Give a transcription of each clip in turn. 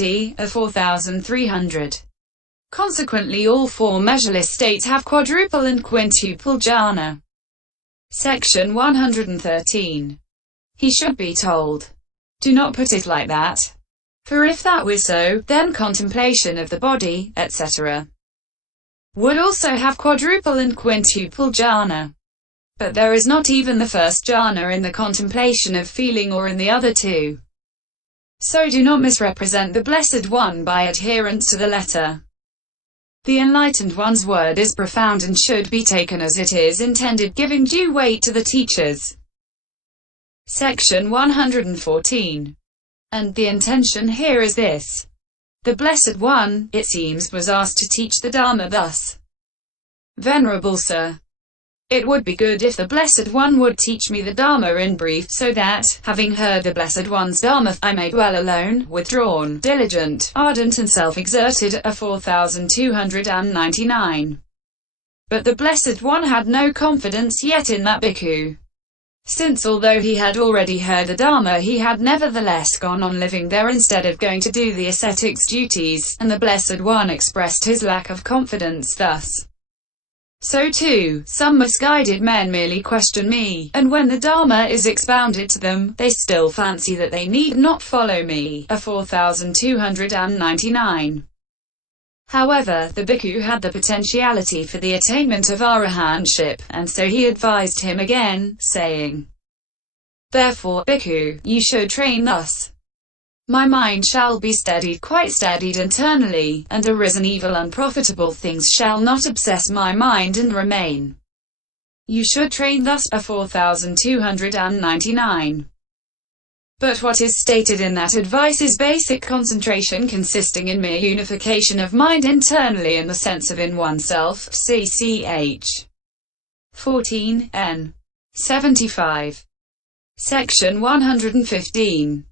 equanimity, 4300. Consequently all four measureless states have quadruple and quintuple jhana. Section 113. He should be told, do not put it like that. For if that were so, then contemplation of the body, etc., would also have quadruple and quintuple jhana. But there is not even the first jhana in the contemplation of feeling or in the other two. So do not misrepresent the Blessed One by adherence to the letter. The Enlightened One's word is profound and should be taken as it is intended, giving due weight to the teachers. Section 114. And the intention here is this. The Blessed One, it seems, was asked to teach the Dharma thus. Venerable Sir, it would be good if the Blessed One would teach me the Dharma in brief, so that, having heard the Blessed One's Dharma, I may dwell alone, withdrawn, diligent, ardent and self-exerted, 4299. But the Blessed One had no confidence yet in that bhikkhu. Since although he had already heard the Dharma, he had nevertheless gone on living there instead of going to do the ascetic's duties, and the Blessed One expressed his lack of confidence thus. So too, some misguided men merely question me, and when the Dharma is expounded to them, they still fancy that they need not follow me, 4299. However, the bhikkhu had the potentiality for the attainment of arahantship, and so he advised him again, saying, therefore, bhikkhu, you should train thus. My mind shall be steadied, quite steadied internally, and arisen evil unprofitable things shall not obsess my mind and remain. You should train thus, 4299. But what is stated in that advice is basic concentration consisting in mere unification of mind internally in the sense of in oneself, cch. 14, n. 75. Section 115.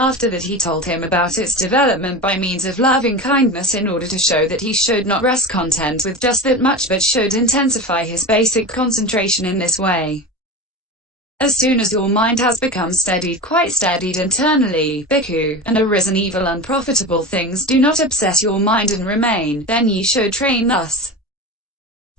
After that he told him about its development by means of loving kindness in order to show that he should not rest content with just that much but should intensify his basic concentration in this way. As soon as your mind has become steadied, quite steadied internally, bhikkhu, and arisen evil unprofitable things do not obsess your mind and remain, then you should train thus.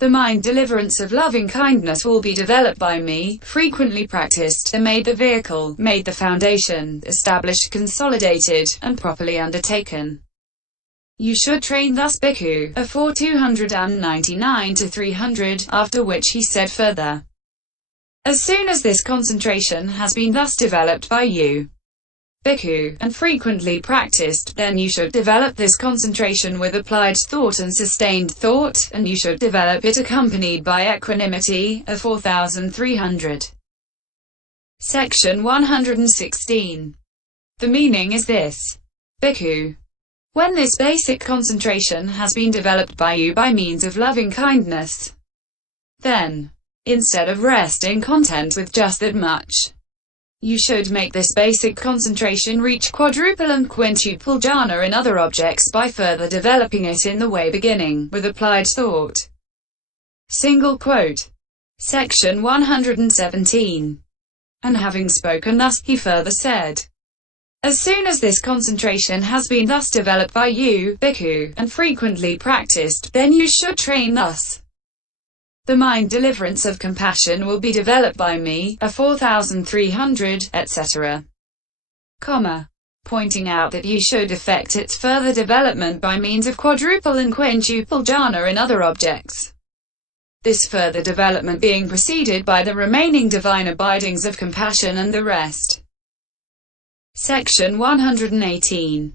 The mind-deliverance of loving kindness will be developed by me, frequently practiced, and made the vehicle, made the foundation, established, consolidated, and properly undertaken. You should train thus, bhikkhu, 4299 to 300, after which he said further. As soon as this concentration has been thus developed by you, bhikkhu, and frequently practiced, then you should develop this concentration with applied thought and sustained thought, and you should develop it accompanied by equanimity, 4300. Section 116. The meaning is this. Bhikkhu, when this basic concentration has been developed by you by means of loving kindness, then, instead of resting content with just that much, you should make this basic concentration reach quadruple and quintuple jhana in other objects by further developing it in the way beginning with applied thought. Single quote. Section 117. And having spoken thus, he further said, as soon as this concentration has been thus developed by you, bhikkhu, and frequently practiced, then you should train thus. The mind-deliverance of compassion will be developed by me, 4300, etc. Pointing out that you should effect its further development by means of quadruple and quintuple jhana in other objects. This further development being preceded by the remaining divine abidings of compassion and the rest. Section 118.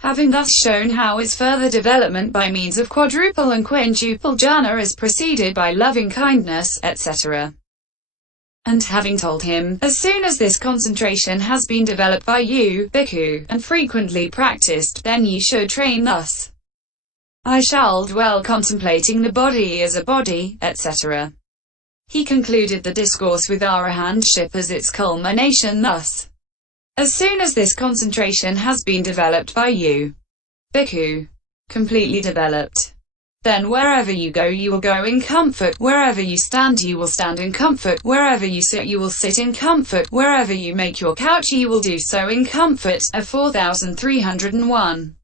Having thus shown how its further development by means of quadruple and quintuple jhana is preceded by loving kindness, etc. And having told him, as soon as this concentration has been developed by you, bhikkhu, and frequently practiced, then you should train thus. I shall dwell contemplating the body as a body, etc. He concluded the discourse with arahantship as its culmination thus. As soon as this concentration has been developed by you, bhikkhu, completely developed, Then wherever you go you will go in comfort, wherever you stand you will stand in comfort, wherever you sit you will sit in comfort, wherever you make your couch you will do so in comfort. A 4301.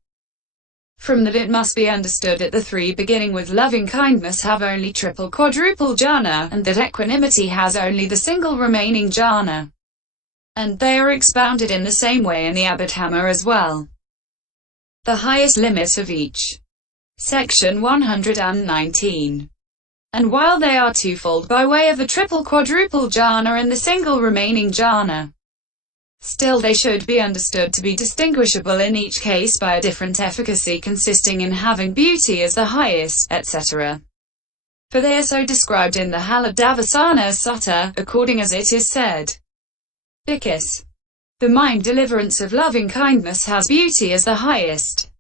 From that it must be understood that the three beginning with loving kindness have only triple quadruple jhana, and that equanimity has only the single remaining jhana. And they are expounded in the same way in the Abhidhamma as well. The highest limit of each. Section 119. And while they are twofold by way of the triple quadruple jhana and the single remaining jhana, still they should be understood to be distinguishable in each case by a different efficacy consisting in having beauty as the highest, etc. For they are so described in the Haladavasana Sutta, according as it is said. Bhikkhu. The mind-deliverance of loving-kindness has beauty as the highest.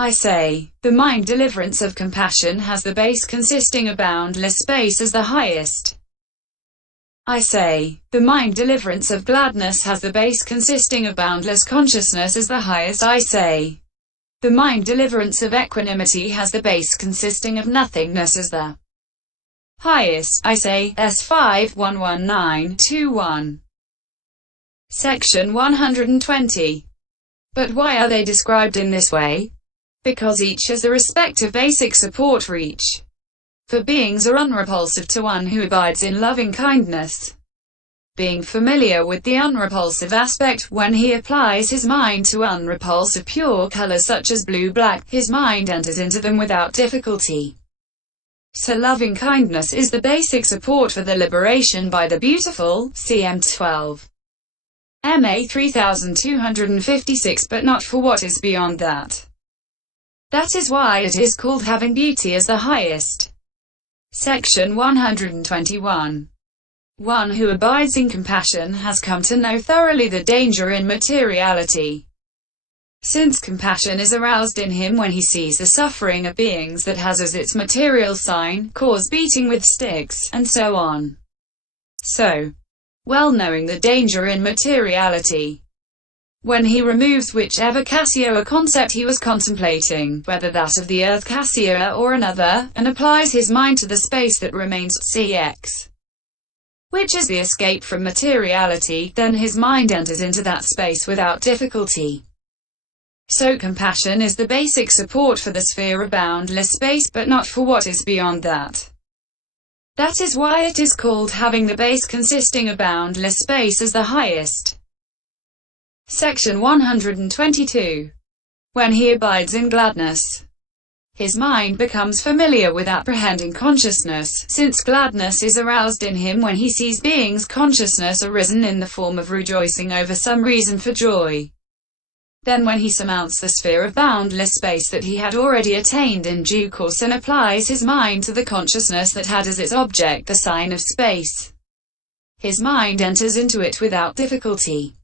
I say, the mind-deliverance of compassion has the base consisting of boundless space as the highest. I say, the mind-deliverance of gladness has the base consisting of boundless consciousness as the highest. I say, the mind-deliverance of equanimity has the base consisting of nothingness as the highest. I say, S5 11921. Section 120. But why are they described in this way? Because each has a respective basic support for each. For beings are unrepulsive to one who abides in loving kindness. Being familiar with the unrepulsive aspect, when he applies his mind to unrepulsive pure colors such as blue-black, his mind enters into them without difficulty. So loving kindness is the basic support for the liberation by the beautiful, cm 12. MA 3256, but not for what is beyond that. That is why it is called having beauty as the highest. Section 121. One who abides in compassion has come to know thoroughly the danger in materiality. Since compassion is aroused in him when he sees the suffering of beings that has as its material sign, cause beating with sticks, and so on. So, well knowing the danger in materiality, when he removes whichever Cassia or concept he was contemplating, whether that of the earth Cassia or another, and applies his mind to the space that remains, cx, which is the escape from materiality, then his mind enters into that space without difficulty. So compassion is the basic support for the sphere of boundless space, but not for what is beyond that. That is why it is called having the base consisting of boundless space as the highest. Section 122. When he abides in gladness, his mind becomes familiar with apprehending consciousness, since gladness is aroused in him when he sees beings' consciousness arisen in the form of rejoicing over some reason for joy. Then when he surmounts the sphere of boundless space that he had already attained in due course and applies his mind to the consciousness that had as its object the sign of space, his mind enters into it without difficulty.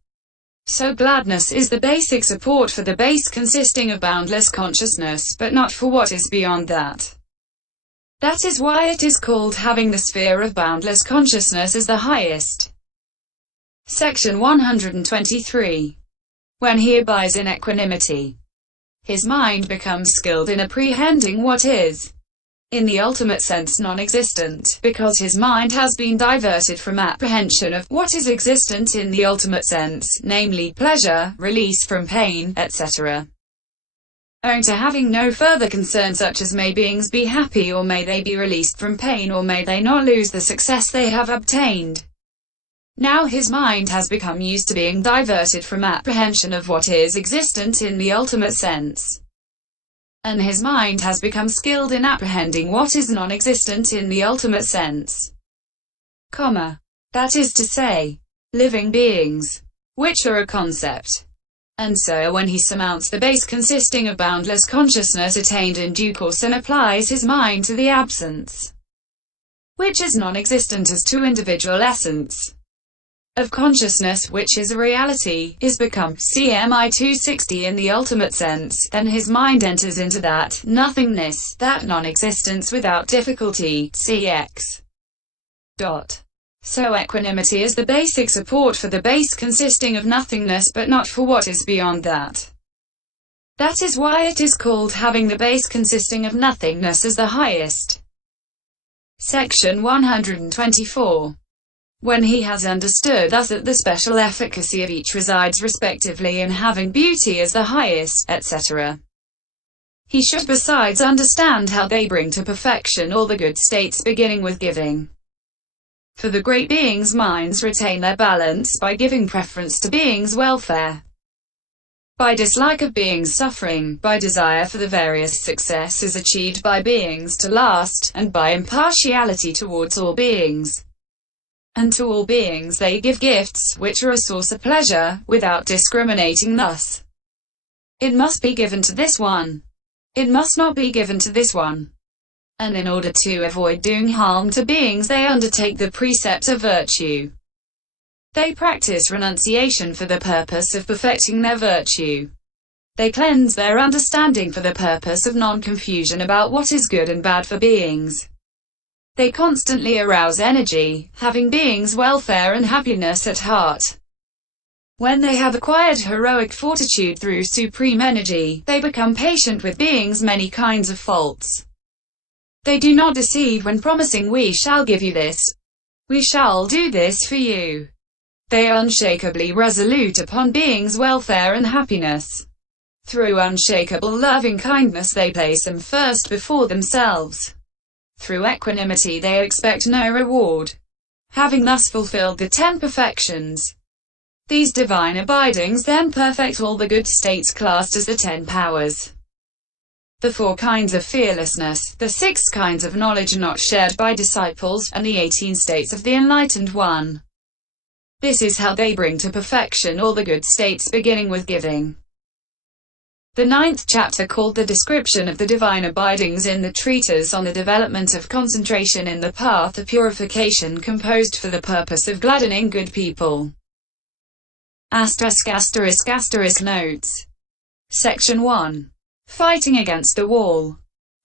So gladness is the basic support for the base consisting of boundless consciousness, but not for what is beyond that. That is why it is called having the sphere of boundless consciousness as the highest. Section 123. When he abides in equanimity, his mind becomes skilled in apprehending what is, in the ultimate sense, non-existent, because his mind has been diverted from apprehension of what is existent in the ultimate sense, namely pleasure, release from pain, etc. Owing to having no further concern such as may beings be happy or may they be released from pain or may they not lose the success they have obtained. Now his mind has become used to being diverted from apprehension of what is existent in the ultimate sense, and his mind has become skilled in apprehending what is non-existent in the ultimate sense, that is to say, living beings, which are a concept. And so when he surmounts the base consisting of boundless consciousness attained in due course and applies his mind to the absence, which is non-existent as to individual essence of consciousness, which is a reality, is become CMI 260 in the ultimate sense, then his mind enters into that nothingness, that non-existence without difficulty, cx. So equanimity is the basic support for the base consisting of nothingness, but not for what is beyond that. That is why it is called having the base consisting of nothingness as the highest. Section 124. When he has understood thus that the special efficacy of each resides respectively in having beauty as the highest, etc., he should besides understand how they bring to perfection all the good states beginning with giving. For the great beings' minds retain their balance by giving preference to beings' welfare, by dislike of beings' suffering, by desire for the various successes achieved by beings to last, and by impartiality towards all beings. And to all beings they give gifts, which are a source of pleasure, without discriminating thus. It must be given to this one. It must not be given to this one. And in order to avoid doing harm to beings they undertake the precept of virtue. They practice renunciation for the purpose of perfecting their virtue. They cleanse their understanding for the purpose of non-confusion about what is good and bad for beings. They constantly arouse energy, having beings' welfare and happiness at heart. When they have acquired heroic fortitude through supreme energy, they become patient with beings' many kinds of faults. They do not deceive when promising, "We shall give you this. We shall do this for you." They are unshakably resolute upon beings' welfare and happiness. Through unshakable loving kindness they place them first before themselves. Through equanimity they expect no reward. Having thus fulfilled the 10 perfections, these divine abidings then perfect all the good states classed as the 10 powers. The 4 kinds of fearlessness, the 6 kinds of knowledge not shared by disciples, and the 18 states of the Enlightened One. This is how they bring to perfection all the good states beginning with giving. The 9th chapter, called the Description of the Divine Abidings in the Treatise on the Development of Concentration in the Path of Purification, composed for the purpose of gladdening good people. **** Notes. Section 1. Fighting against the wall.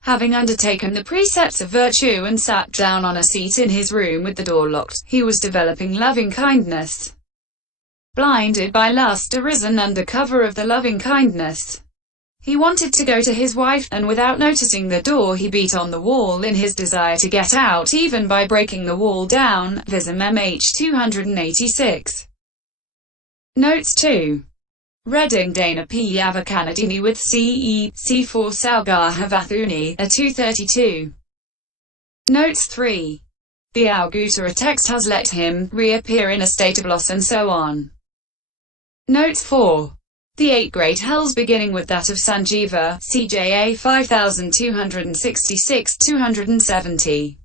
Having undertaken the precepts of virtue and sat down on a seat in his room with the door locked, he was developing loving kindness. Blinded by lust arisen under cover of the loving kindness, he wanted to go to his wife, and without noticing the door he beat on the wall in his desire to get out, even by breaking the wall down. Vism MH 286. Notes 2. Reading Dana P. Yavakanadini with C.E. C4 Salgahavathuni, a 232. Notes 3. The Augutara text has let him reappear in a state of loss and so on. Notes 4. The 8 great hells beginning with that of Sanjiva, CJA 5266-270.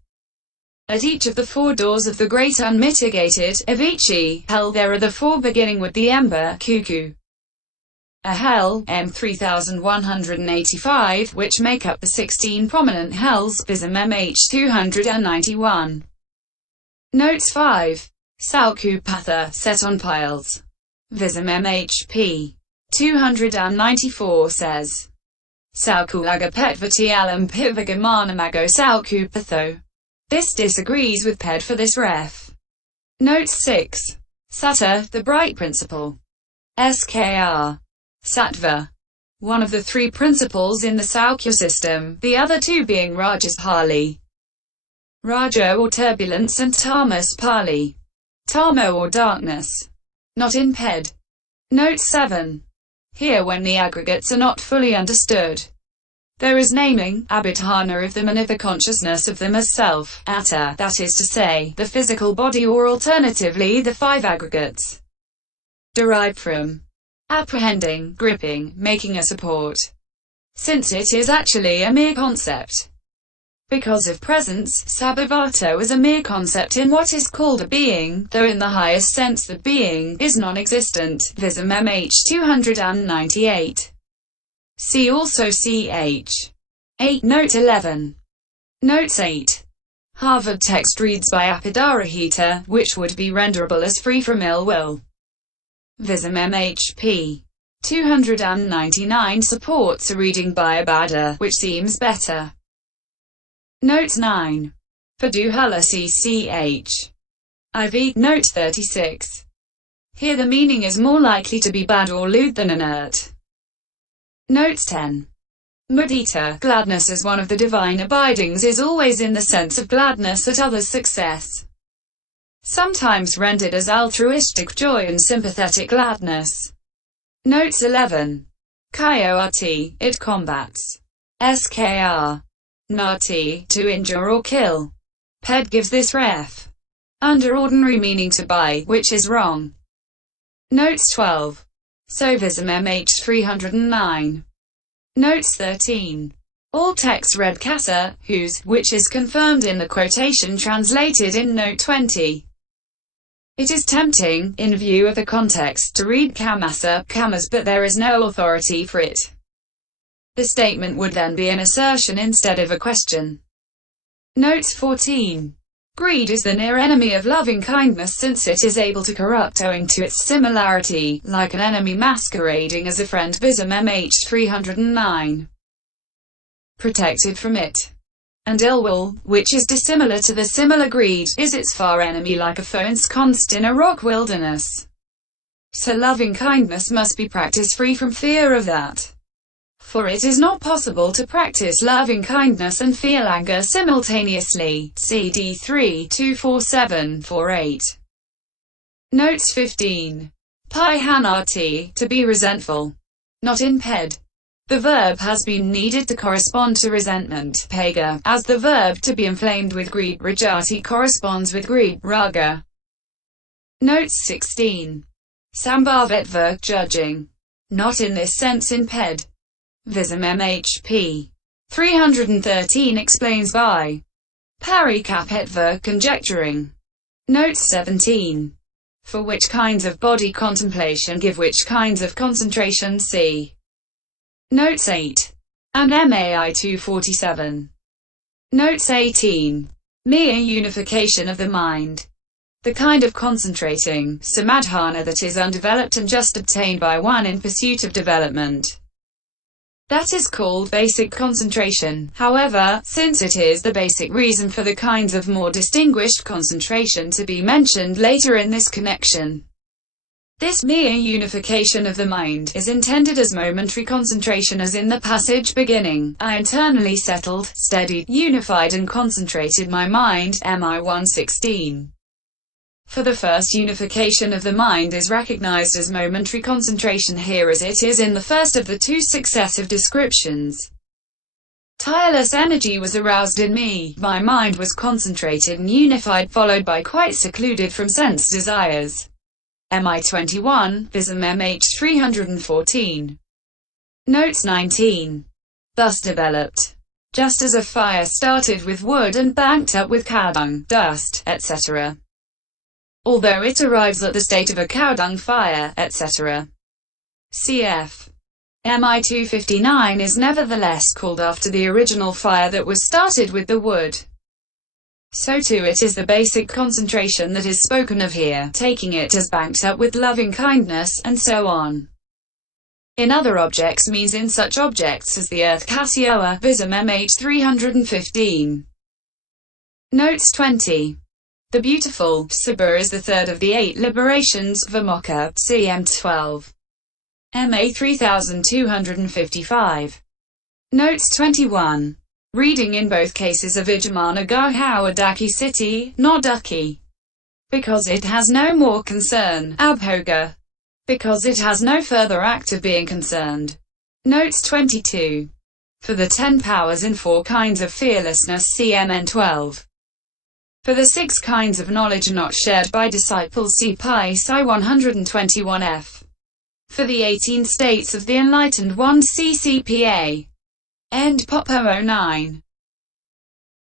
At each of the 4 doors of the great unmitigated, Avicii, hell there are the 4 beginning with the ember, Kuku. A hell, M3185, which make up the 16 prominent hells, Vism MH 291. Notes 5. Salkupatha, set on piles. Vism MHP 294 says, Salkulagapetβati alam pivagamanago salkupatho. This disagrees with Ped for this ref. Notes 6. Satta, the bright principle. Skr. Sattva. One of the 3 principles in the Saukya system, the other 2 being Rajas Pali. Raja or turbulence and Tamas Pali. Tamo or darkness. Not in Ped. Note 7. Here, when the aggregates are not fully understood, there is naming, abhidhana of them, and of the consciousness of them as self, atta, that is to say, the physical body, or alternatively the 5 aggregates, derived from apprehending, gripping, making a support, since it is actually a mere concept. Because of presence, sabhavato is a mere concept in what is called a being, though in the highest sense the being is non-existent. Vism MH 298. See also ch. 8. Note 11. Notes 8. Harvard text reads by Apidarahita, which would be renderable as free from ill will. Vism MHP 299 supports a reading by Abada, which seems better. Note 9. Paduhala ch. IV. Note 36. Here the meaning is more likely to be bad or lewd than inert. Notes 10. Mudita, gladness as one of the divine abidings, is always in the sense of gladness at others' success, sometimes rendered as altruistic joy and sympathetic gladness. Notes 11. Kayoti, it combats. Skr. Nati, to injure or kill. Ped gives this ref. Under ordinary meaning to buy, which is wrong. Notes 12. Sophism MH 309. Notes 13. All texts read Kasa, whose, which is confirmed in the quotation translated in Note 20. It is tempting, in view of the context, to read Kamasa, Kamas, but there is no authority for it. The statement would then be an assertion instead of a question. Notes 14. Greed is the near enemy of loving kindness, since it is able to corrupt owing to its similarity, like an enemy masquerading as a friend. Vism MH 309. Protected from it. And ill will, which is dissimilar to the similar greed, is its far enemy, like a foe ensconced in a rock wilderness. So loving kindness must be practiced free from fear of that. For it is not possible to practice loving kindness and feel anger simultaneously. CD 3-247-48. Notes 15. Pi hanati, to be resentful. Not in ped. The verb has been needed to correspond to resentment, pega, as the verb to be inflamed with greed, rajati, corresponds with greed, raga. Notes 16. Sambhavetva, judging. Not in this sense in ped. Vism MHP 313 explains by Parikapetva, conjecturing. Notes 17. For which kinds of body contemplation give which kinds of concentration, see. Notes 8. And MAI 247. Notes 18. Mere unification of the mind. The kind of concentrating, samadhana, that is undeveloped and just obtained by one in pursuit of development. That is called basic concentration. However, since it is the basic reason for the kinds of more distinguished concentration to be mentioned later in this connection, this mere unification of the mind is intended as momentary concentration, as in the passage beginning, I internally settled, steadied, unified and concentrated my mind, MI 116. For the first unification of the mind is recognized as momentary concentration here, as it is in the first of the two successive descriptions. Tireless energy was aroused in me, my mind was concentrated and unified, followed by quite secluded from sense desires. MI 21, Vism MH 314. Notes 19. Thus developed. Just as a fire started with wood and banked up with cow dung, dust, etc. Although it arrives at the state of a cow dung fire, etc. Cf. MI 259 is nevertheless called after the original fire that was started with the wood. So too it is the basic concentration that is spoken of here, taking it as banked up with loving kindness, and so on. In other objects means in such objects as the earth. Cassioa, Vism MH 315. Notes 20. The beautiful, Sabur, is the third of the 8 liberations, Vimokkha, cm 12. MA 3255. Notes 21. Reading in both cases of Ijamana Gahawa Daki City, not Ducky. Because it has no more concern, Abhoga. Because it has no further act of being concerned. Notes 22. For the 10 powers in 4 kinds of fearlessness, CMN 12. For the 6 kinds of knowledge not shared by disciples, see Pi Psi 121f. For the 18 states of the Enlightened One, CCPA. End Popo 09.